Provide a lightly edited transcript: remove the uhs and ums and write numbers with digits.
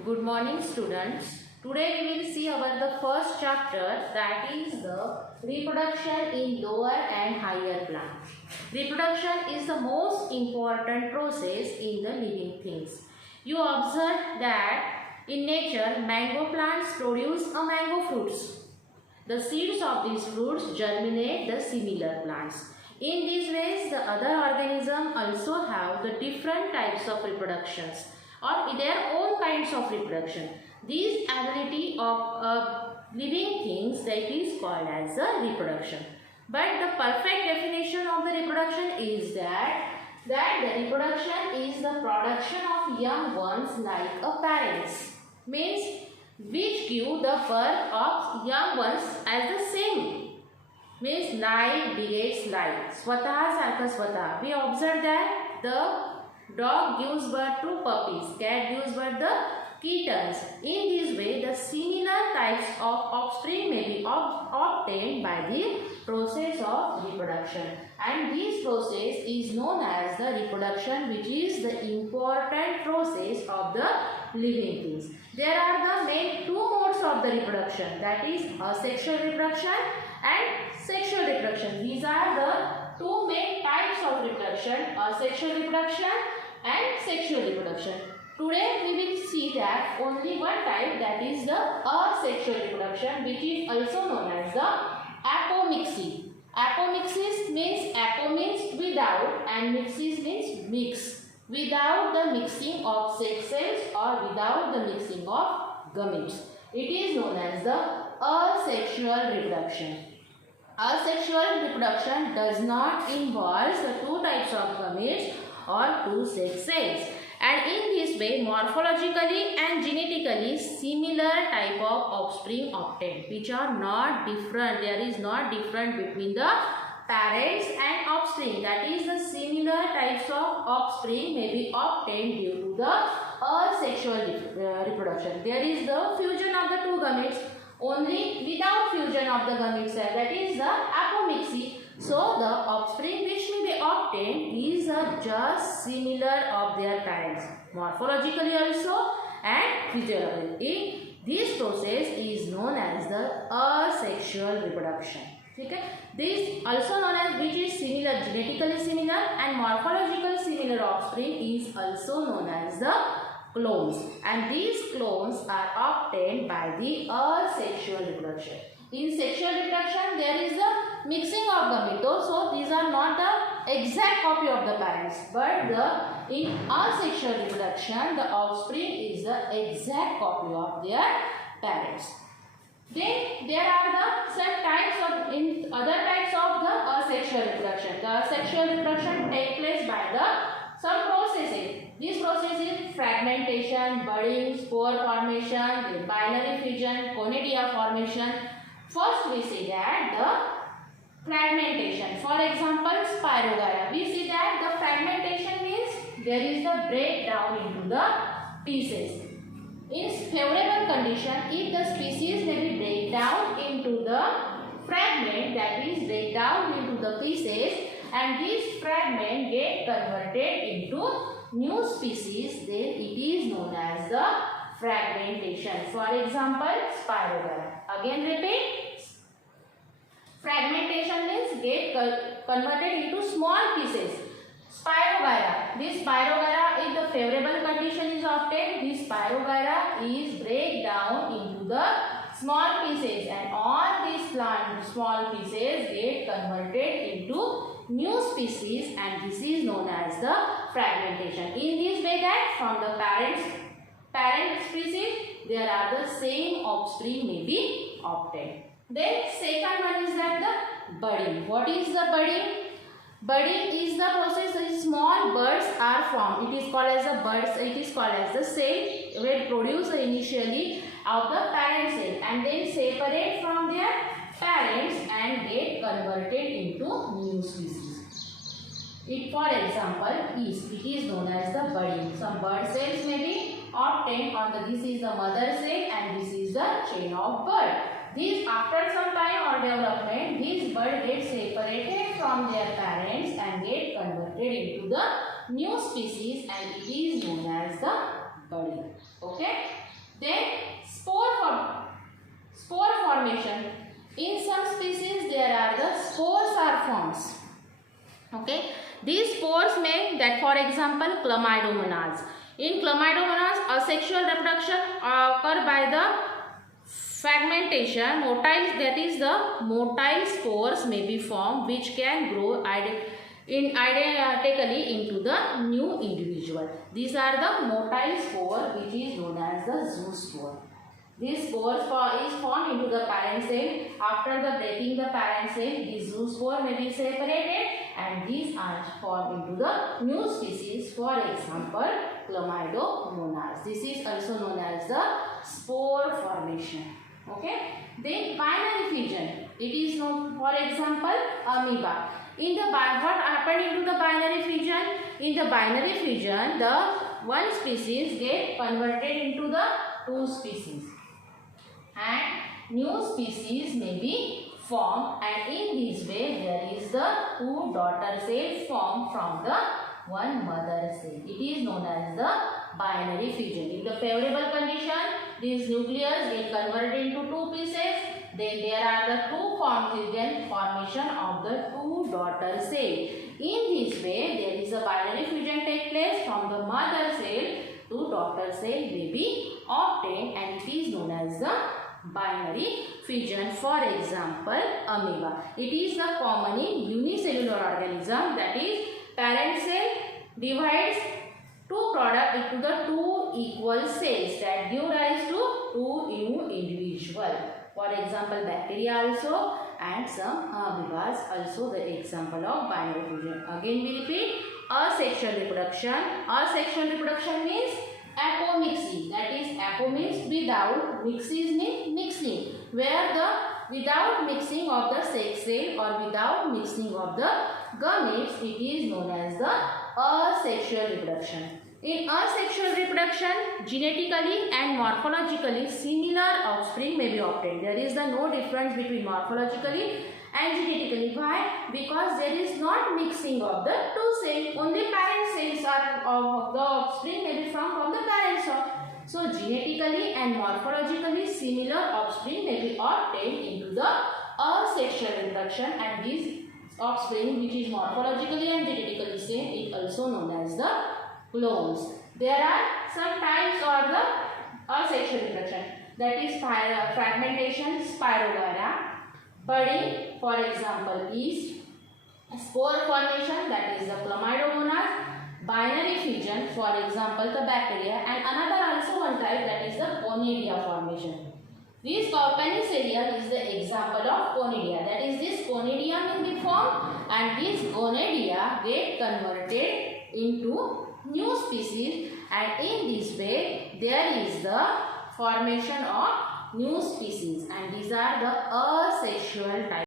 Good morning, students. Today we will see about the first chapter, that is the reproduction in lower and higher plants. Reproduction is the most important process in the living things. You observe that in nature mango plants produce a mango fruits. The seeds of these fruits germinate the similar plants. In these ways, the other organisms also have the different types of reproductions or their own kinds of reproduction. These ability of living things, that is called as a reproduction. But the perfect definition of the reproduction is that the reproduction is the production of young ones like a parents. Means which give the birth of young ones as the same. Means like begets like. Swatah sarka swatah. We observe that the dog gives birth to puppies. Cat gives birth to kittens. In this way, the similar types of offspring may be obtained by the process of reproduction. And this process is known as the reproduction, which is the important process of the living things. There are the main two modes of the reproduction, that is asexual reproduction and sexual reproduction. These are the two main types of reproduction, asexual reproduction and sexual reproduction. Today we will see that only one type, that is the asexual reproduction, which is also known as the apomixy. Apomixis means apo means without and mixis means mix. Without the mixing of sex cells or without the mixing of gametes. It is known as the asexual reproduction. Asexual reproduction does not involve the two types of gametes or two sex cells. And in this way, morphologically and genetically similar type of offspring obtained, which are not different. There is not different between the parents and offspring. That is, the similar types of offspring may be obtained due to the asexual reproduction. There is the fusion of the two gametes only without fusion of the gamete cell. That is the apomixy. So the offspring which may be obtained is just similar of their parents, morphologically also and physiologically. This process is known as the asexual reproduction. Okay? This also known as, which is similar, genetically similar and morphological similar offspring is also known as the clones, and these clones are obtained by the asexual reproduction. In sexual reproduction, there is the mixing of gametes, so these are not the exact copy of the parents, but in asexual reproduction, the offspring is the exact copy of their parents. Then there are the some types of other types of the asexual reproduction. The asexual reproduction takes place by some processes. This process is fragmentation, budding, spore formation, binary fission, conidia formation. First we see that the fragmentation. For example, Spirogyra. We see that the fragmentation means there is the breakdown into the pieces. In favorable condition, if the species may be break down into the fragment, that is break down into the pieces, and this fragment get converted into new species, then it is known as the fragmentation. For example, Spirogyra. Again repeat. Fragmentation means get converted into small pieces. Spirogyra. This Spirogyra, if the favorable condition is obtained, this Spirogyra is break down into the small pieces, and all these plant small pieces get converted into new species, and this is known as the fragmentation. In this way, that from the parent species there are the same offspring may be obtained. Then second one is that the budding. What is the budding? Budding is the process that small buds are formed. It is called as the buds. It is called as the cell will produce initially of the parent cell and then separate from their parents and get converted into new species. It, for example, it is known as the budding. Some bud cells may be obtained on the, this is the mother cell and this is the chain of bud. These, after some time or development, these birds get separated from their parents and get converted into the new species, and it is known as the body. Okay. Then spore formation. In some species there are the spores are forms. Okay. These spores may, that for example, chlamydomonas. In chlamydomonas, asexual reproduction occur by the fragmentation. Motile, that is the motile spores may be formed, which can grow identically into the new individual. These are the motile spore, which is known as the zoospore. This spore is formed into the parent cell. After the breaking the parent cell, these zoospore may be separated and these are formed into the new species. For example, chlamydomonas. This is also known as the spore formation. Okay. Then binary fission. It is known, for example, amoeba. In the what happened into the binary fission? In the binary fission, the one species get converted into the two species, and new species may be formed, and in this way there is the two daughter cells formed from the one mother cell. It is known as the binary fission. In the favorable condition, these nucleus get converted into two pieces. Then there are the two forms, then formation of the two daughter cell. In this way, there is a binary fusion take place from the mother cell to daughter cell may be obtained, and it is known as the binary fission. For example, amoeba. It is the common in unicellular organism, that is parent cell divides two products into the two equal cells that give rise to two new individuals. For example, bacteria also, and some amoebas also the example of binary fusion. Again we repeat, asexual reproduction. Asexual reproduction means apomixy, that is apo means without, mixes means mixing, where the without mixing of the sex cell or without mixing of the gametes, it is known as the asexual reproduction. In asexual reproduction, genetically and morphologically similar offspring may be obtained. There is no difference between morphologically and genetically. Why? Because there is not mixing of the two cells. Only parent cells are of the offspring may be formed from the parent cell. So genetically and morphologically similar offspring may be obtained into the asexual reproduction, and this offspring which is morphologically and genetically same is also known as the clones. There are some types of the asexual reproduction, that is fragmentation, spirogyra, budding, for example, yeast, spore formation, that is the chlamydomonas, binary fission, for example, the bacteria, and another also one type, that is the conidia formation. This penicillium is the example of conidia, that is this conidium will be formed, and this conidia get converted into new species, and in this way there is the formation of new species, and these are the asexual types.